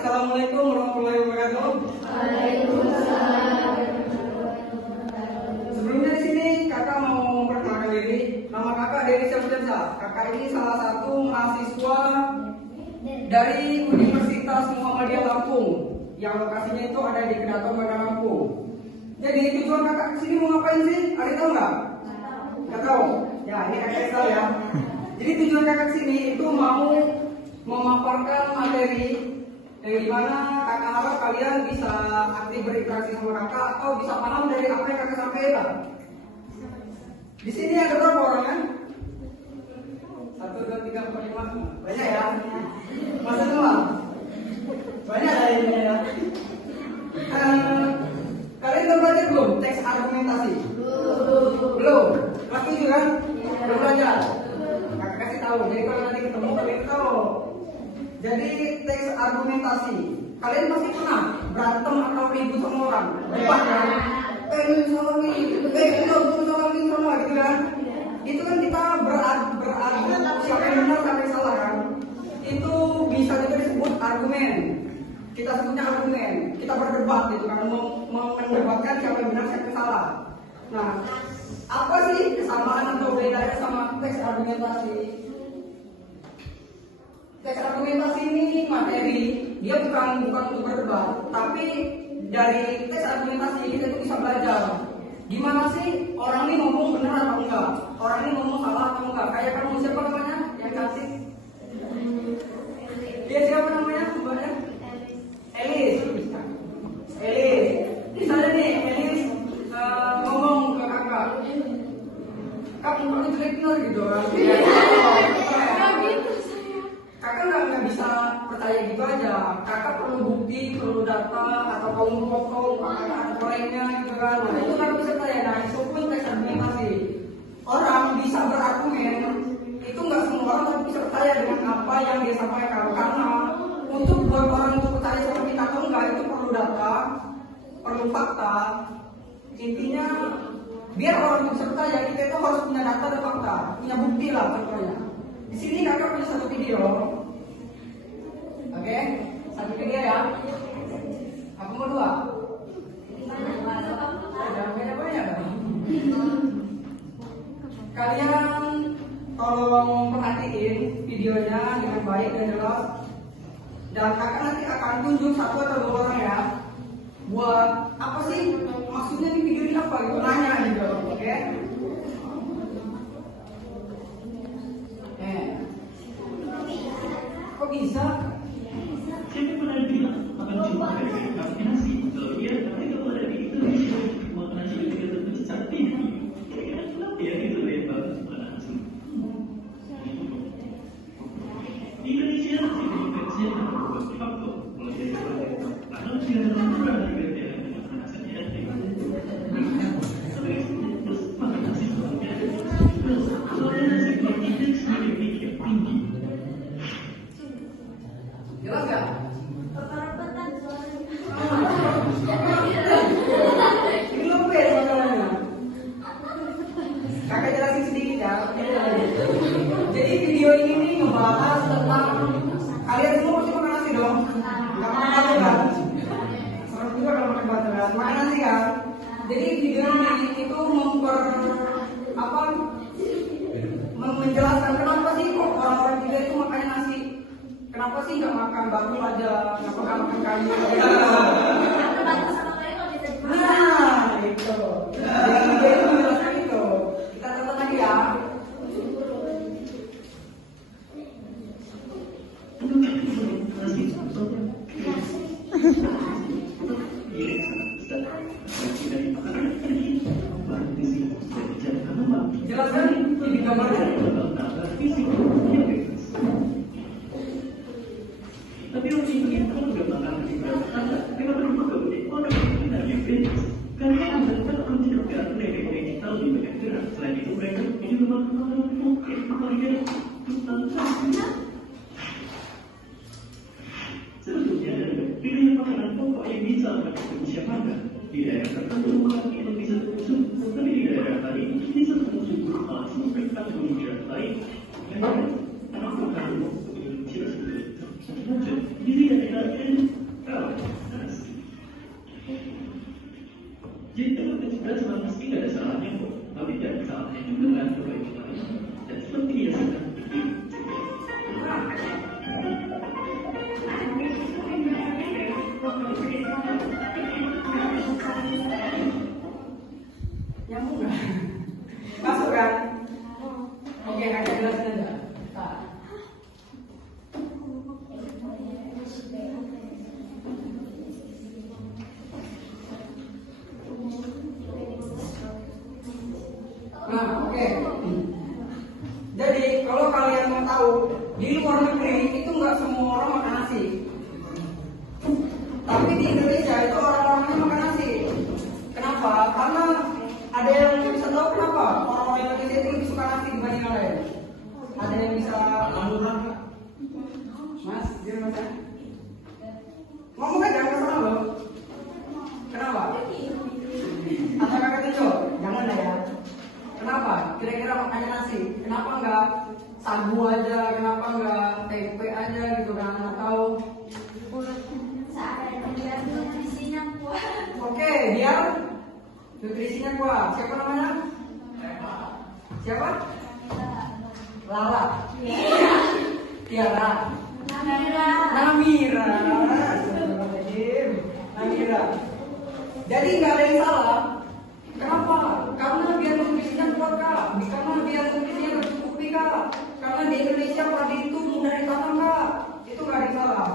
Assalamualaikum warahmatullahi wabarakatuh. Waalaikumsalam. Sebelumnya di sini kakak mau memperkenalkan diri. Nama kakak Dery Syamsuddinsa. Kakak ini salah satu mahasiswa dari Universitas Muhammadiyah Lampung yang lokasinya itu ada di Kedaton Bandar Lampung. Jadi tujuan kakak kesini mau ngapain sih? Ada tahu nggak? Nggak tahu. Ya ini kakak tahu ya. Jadi tujuan kakak kesini itu mau memaparkan materi yang dimana kakak harap kalian bisa aktif berinteraksi sama kakak atau bisa paham dari apa yang kakak sampaikan. Di sini ada berapa orang kan? 1, 2, 3, 4, 5. Banyak ya? Masa semua? Banyak lah ini ya. Kalian udah belajar belum teks argumentasi? Belum. Kelas 7 kan? Belum belajar. Kakak kasih tahu. Jadi kalau nanti ketemu kalian tahu. Jadi teks argumentasi. Kalian pasti pernah berantem atau ribut sama orang? Debat kan? Ini sama ini sama gitu kan? Itu kan kita beradu siapa yang benar siapa yang salah kan? Itu bisa juga disebut argumen. Kita sebutnya argumen. Kita berdebat gitu kan, mendebatkan siapa yang benar siapa yang salah. Nah, apa sih kesamaan atau bedanya sama teks argumentasi? Teks argumentasi ini materi, dia bukan untuk berdebat, tapi dari teks argumentasi kita itu bisa belajar gimana sih orang ini ngomong benar atau enggak, orang ini ngomong salah atau enggak. Kayak kamu siapa namanya yang cantik? Dia siapa namanya? Mbaknya? Elis. Misalnya nih, Elis ngomong ke kakak, kamu perlu jelek benar gitu kan? Kakak nggak bisa percaya gitu aja. Kakak perlu bukti, perlu data, atau kamu potong, ada korengnya gitu kan. Nah itu kakak bisa percaya. Nah itu pun teks argumentasi. Orang bisa berargumen, itu nggak semua orang tapi bisa percaya dengan apa yang dia sampaikan. Karena untuk buat orang untuk percaya sama kita atau enggak itu perlu data, perlu fakta. Intinya biar orang itu bisa percaya kita itu harus punya data dan fakta, punya bukti lah contohnya. Di sini kakak punya satu video. Oke, satu video ya. Aku mau 2. Jangan banyak-banyak kan? Kalian tolong perhatiin videonya dengan baik dan jelas. Dan kakak nanti akan tunjuk 1 atau 2 orang ya. Buat apa sih? Maksudnya di video ini apa? Gitu nanya gitu, oke? Kok bisa? Siapa pernah bilang akan cuma dari vaksinasi? Kalau iya, tapi kalau ada di Indonesia, makanan sudah tidak terbentuk saat ini. Kira-kira kenapa ya itu lebar makanan sudah? Di Indonesia, infeksi akan berubah faktor mulai dari karena tidak ada murah dari BTN makanan saja. Terus makan nasi sebelumnya. Soalnya nasi indeks glikemik yang tinggi. Jelas gak? Ini lembek masalahnya. Kakak jelasin sedikit ya. Jadi video ini nih ngebahas tentang kalian semua pasti makan nasi dong. Gak makan batu kan? Serem juga kalau makan batu kan? Makan nasi kan? Jadi video ini itu menjelaskan kenapa sih kok orang-orang kita itu makannya nasi. Kenapa sih nggak makan batu aja? Kenapa nggak makan kayu? Nah, itu. Jadi dia itu menjelaskan itu. Kita tonton lagi ya. Jelaskan ini gambarnya. Tapi orang ingin kalau nggak makan nasi kenapa lupa orang yang yang bebas? Karena mereka orang tidak nenek tahu di banyak gerak. Selain itu mereka juga makan mungkin keluarga tentang sebetulnya pilihan makanan pokok yang bisa mendapat manusia makan di daerah tertentu makanan itu bisa tumbuh, tapi di daerah lain bisa tumbuh subur sampai 40 hijrah lain. Kenapa? Karena makanan Indonesia sudah jadi Tapi di Indonesia itu orang-orangnya makan nasi. Kenapa? Karena ada yang bisa tahu kenapa orang-orang Indonesia itu lebih suka nasi dibanding yang lain. Ada yang bisa lamuran? Mas, dia macam ngomong aja jangan kesana loh. Kenapa? Atau kakak Tejo? Jangan lah ya. Kenapa? Kira-kira makannya nasi. Kenapa enggak sagu aja? Kenapa enggak tempe aja gitu kan? Atau oke, biar nutrisinya kuat. Siapa namanya? Siapa? Lala. Tiara. Namira. Namira. Jadi nggak ada yang salah. Kenapa? Karena biar nutrisinya kuat kak. Karena biar nutrisinya tercukupi kak. Karena di Indonesia padi itu mudah ditanam kak. Itu nggak ada yang salah.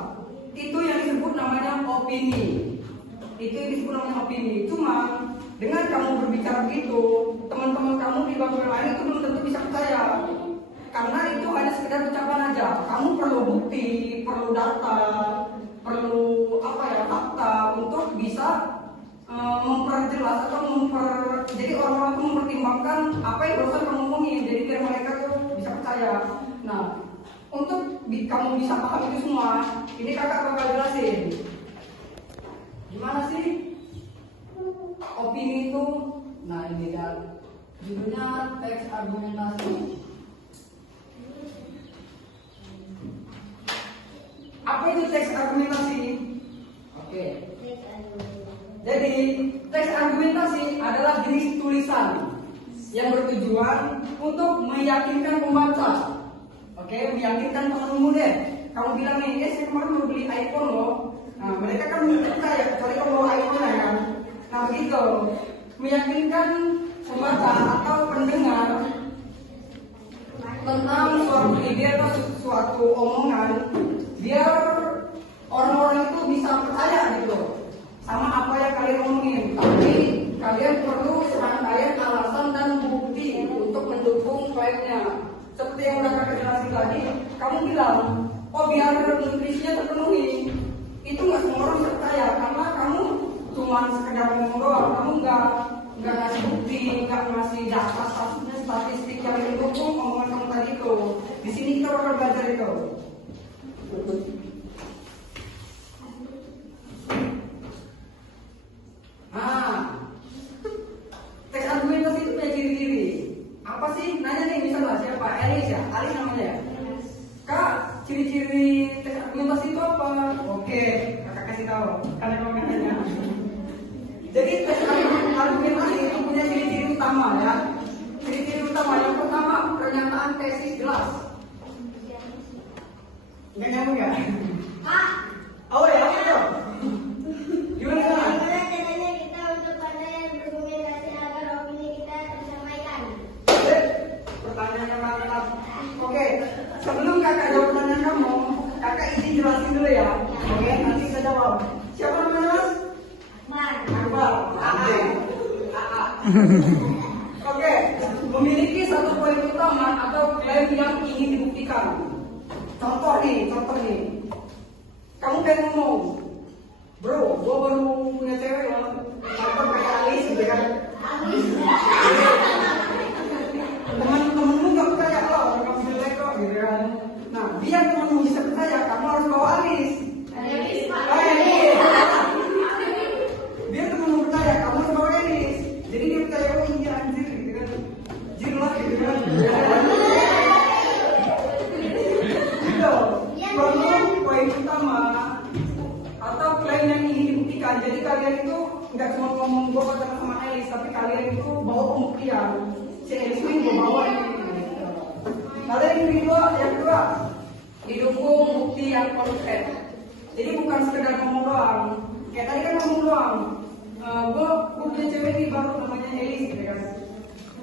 Itu yang disebut namanya opini. Itu yang disebut namanya opini. Cuma dengan kamu berbicara begitu, teman-teman kamu di bangku yang lain itu belum tentu bisa percaya. Karena itu hanya sekedar ucapan aja. Kamu perlu bukti, perlu data, perlu fakta untuk bisa memperjelas atau jadi orang-orang itu mempertimbangkan apa yang barusan kamu ngomongin. Jadi biar mereka tuh bisa percaya. Nah, untuk kamu bisa paham itu semua, ini kakak bakal jelasin. Gimana sih opini itu? Nah ini kan judulnya teks argumentasi. Apa itu teks argumentasi? Oke. Jadi teks argumentasi adalah jenis tulisan yang bertujuan untuk meyakinkan pembaca. Oke, meyakinkan temanmu deh. Kamu bilang nih, saya kemarin mau beli iPhone loh. Nah, mereka kan belum percaya, kecuali kamu bawa iPhone ya kan. Nah begitu, meyakinkan pembaca atau pendengar tentang suatu ide atau suatu omongan, biar orang-orang itu bisa percaya gitu sama apa yang kalian omongin. Tapi kalian perlu serangkaian alasan dan bukti untuk mendukung klaimnya. Seperti yang udah kakak jelasin tadi, kamu bilang, oh biar nutrisinya terpenuhi. Itu nggak semua orang bisa percaya karena kamu cuma sekedar ngomong doang. Kamu nggak ngasih bukti, nggak ngasih data statistik yang mendukung omongan kamu tadi itu. Di sini kita bakal belajar itu. Nah, teks argumentasi itu punya ciri-ciri. Apa sih? Nanya nih misalnya siapa? Elis ya? Alis namanya ya? Kak, ciri-ciri teks argumentasi itu apa? Oke, kakak kasih tahu. Karena kamu nanya. Jadi teks argumentasi itu punya ciri-ciri utama ya. Ciri-ciri utama yang pertama, pernyataan tesis jelas. Nggak nyambung ya? Oh ya, oke dong. Gimana? Bagaimana caranya kita untuk pandai berkomunikasi agar opini kita tersampaikan? Pertanyaan yang mantap. Oke, sebelum kakak jawab pertanyaan kamu, kakak izin jelasin dulu ya. Oke, nanti kita jawab. Siapa namanya Mas? Akbar. Oke, memiliki satu poin utama atau klaim yang ingin dibuktikan. Contoh nih. Kamu pengen ngomong, bro, gua baru punya cewek ya, atau kayak Alis gitu kan? Teman-temanmu nggak percaya kok, kamu jelek kok gitu kan? Nah, biar temanmu bisa percaya, kamu harus bawa Alis. Biar temanmu percaya, kamu harus bawa Alis. Jadi dia percaya, oh iya anjir gitu kan? Jilat gitu kan? Gitu. Perlu poin utama atau klaim yang ingin dibuktikan. Jadi kalian itu nggak cuma ngomong gue pacaran sama Elis, tapi kalian itu bawa pembuktian. Si Elis ini gue bawa ini. Lalu yang kedua, didukung bukti yang konkret. Jadi bukan sekedar ngomong doang. Kayak tadi kan ngomong doang. Gue punya cewek ini baru namanya Elis gitu kan.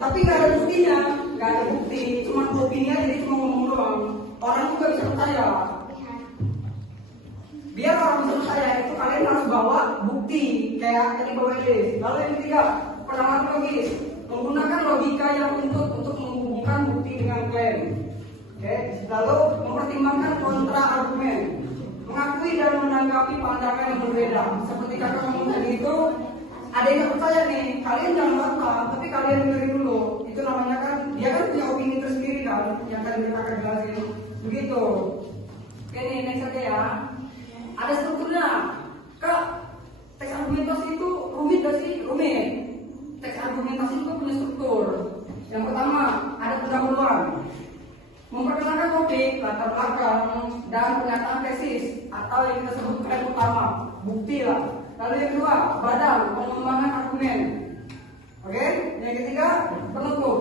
Tapi nggak ada buktinya, nggak ada bukti. Cuma opini aja, jadi cuma ngomong doang. Orang juga bisa percaya. Biar orang bisa percaya itu kalian harus bawa bukti kayak tadi bawa Elis. Lalu yang ketiga, penerapan logis, menggunakan logika yang untuk menghubungkan bukti dengan klaim. Oke. Lalu mempertimbangkan kontra argumen, mengakui dan menanggapi menyikapi pandangan yang berbeda. Seperti kakak ngomong tadi itu, ada yang nggak percaya nih, kalian jangan bantah, tapi kalian dengerin dulu. Itu namanya kan, dia kan punya opini tersendiri kan, yang tadi kakak jelasin. Begitu. Oke nih, next aja ya. Ada strukturnya. Kak, teks argumentasi itu rumit gak sih? Rumit. Teks argumentasi itu punya struktur. Yang pertama, ada pendahuluan. Memperkenalkan topik, latar belakang, dan pernyataan tesis atau yang kita sebut klaim utama, bukti lah. Lalu yang kedua, badan, pengembangan argumen. Oke, yang ketiga, penutup,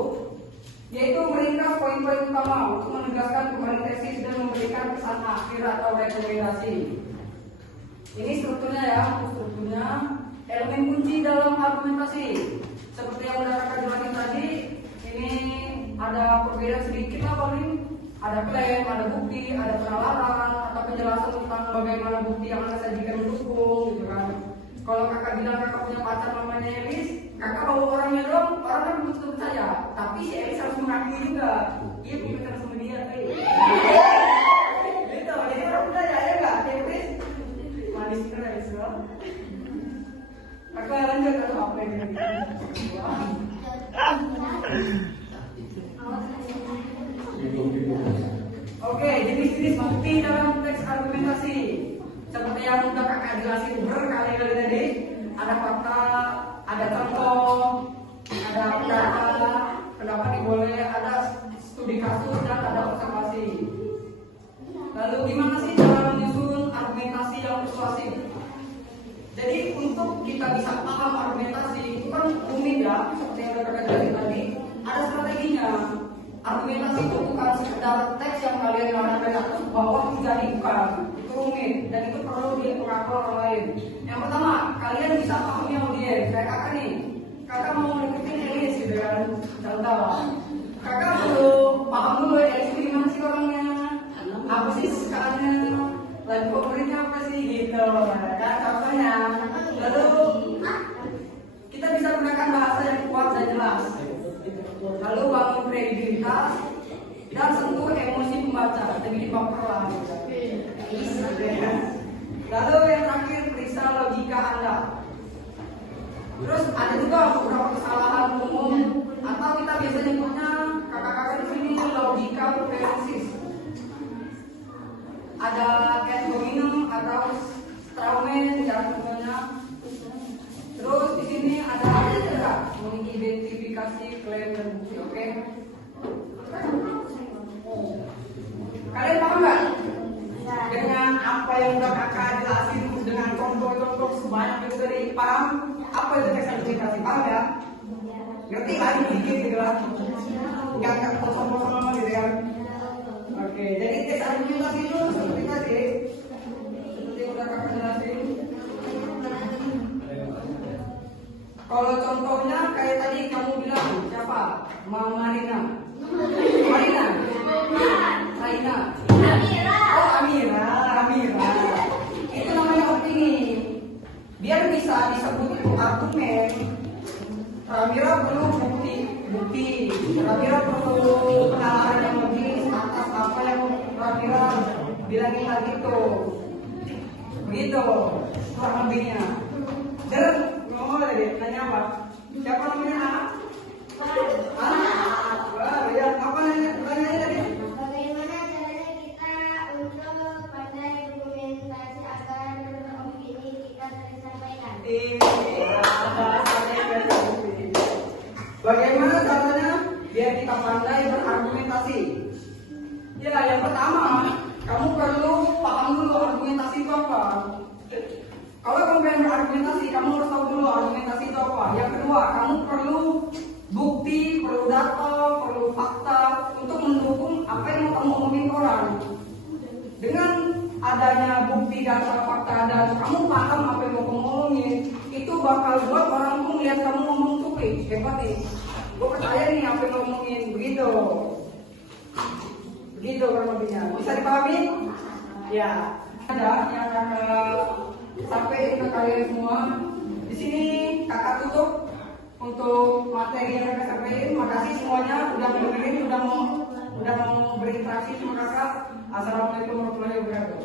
yaitu meringkas poin-poin utama untuk menegaskan kembali tesis dan memberikan pesan akhir atau rekomendasi. Ini strukturnya ya, strukturnya elemen kunci dalam argumentasi. Seperti yang udah kakak jelasin tadi, ini ada perbedaan sedikit lah paling. Ada klaim, ada bukti, ada penalaran, atau penjelasan tentang bagaimana bukti yang anda sajikan mendukung, gitu kan. Kalau kakak bilang kakak punya pacar namanya Elis, kakak bawa orangnya dong, orang kan belum tentu percaya. Tapi si Elis harus mengakui juga, iya punya pacar sama dia. Gitu, jadi orang percaya ya nggak, Elis? Manis kan Elis dong. Kakak lanjut atau apa yang Oke, jenis-jenis bukti dalam teks argumentasi. Seperti yang udah kakak jelasin berkali-kali tadi, ada fakta, ada contoh, ada pendapat yang boleh, ada studi kasus dan ada observasi. Lalu gimana sih cara menyusun argumentasi yang persuasif? Jadi untuk kita bisa paham argumentasi itu kan rumit ya, seperti yang udah kakak jelasin tadi, ada strateginya. Argumentasi itu bukan sekedar teks yang kalian lakukan itu bawah jadi bukan, itu rumit dan itu perlu diatur orang lain. Yang pertama, kalian bisa pahami audiens. Kayak kakak nih, kakak mau deketin Elis gitu kan, contoh. Kakak perlu paham dulu Elis itu gimana sih orangnya, apa sih sukanya, lagu favoritnya apa sih gitu, kan contohnya. Lalu kita bisa gunakan bahasa yang kuat dan jelas. Lalu bangun kredibilitas dan sentuh emosi pembaca, jadi dibaper lah. Lalu yang terakhir, periksa logika Anda. Terus ada juga beberapa kesalahan umum atau kita biasa nyebutnya kakak-kakak di sini logika preferensis. Ada ad hominem atau Straumen yang contohnya. Terus di sini ada mengidentifikasi klaim dan bukti, oke? Kalian paham nggak? Dengan apa yang udah kakak jelasin dengan contoh-contoh sebanyak itu tadi, paham? Apa itu teks argumentasi? Paham ya? Ngerti lah dikit gitu lah. Nggak kosong-kosong gitu ya. Oke, jadi teks argumentasi itu seperti tadi, seperti yang udah kakak jelasin. Kalau contohnya kayak tadi kamu bilang siapa? Mama Marina. Marina. Raina. Amira. Oh Amira. Itu namanya opini. Biar bisa disebut itu argumen. Amira perlu bukti. Amira perlu penalaran yang lebih atas apa yang Amira bilangin tadi itu. Begitu kurang lebihnya. Dan ngomong lagi, nanya apa? Siapa namanya? Wah, ya, apa nanya tadi? Bagaimana caranya kita untuk pandai berkomunikasi agar opini kita tersampaikan? Bagaimana caranya biar kita pandai berargumentasi? Ya, yang pertama, kamu perlu paham dulu argumentasi itu apa. Kalau kamu pengen berargumentasi, kamu harus tahu dulu argumentasi itu apa. Yang kedua, kamu perlu bukti, perlu data, perlu fakta untuk mendukung apa yang kamu omongin ke orang. Dengan adanya bukti, data, fakta, dan kamu paham apa yang kamu omongin, itu bakal buat orang tuh melihat kamu ngomong tuh, hebat nih. Gue percaya nih apa yang ngomongin, begitu. Begitu kurang lebihnya. Bisa dipahami? Ya. Ada yang kakak sampai ke kalian semua. Di sini kakak tutup untuk materi yang kakak sampaikan. Makasih semuanya udah mendengarin, udah mau berinteraksi sama kakak. Assalamualaikum warahmatullahi wabarakatuh.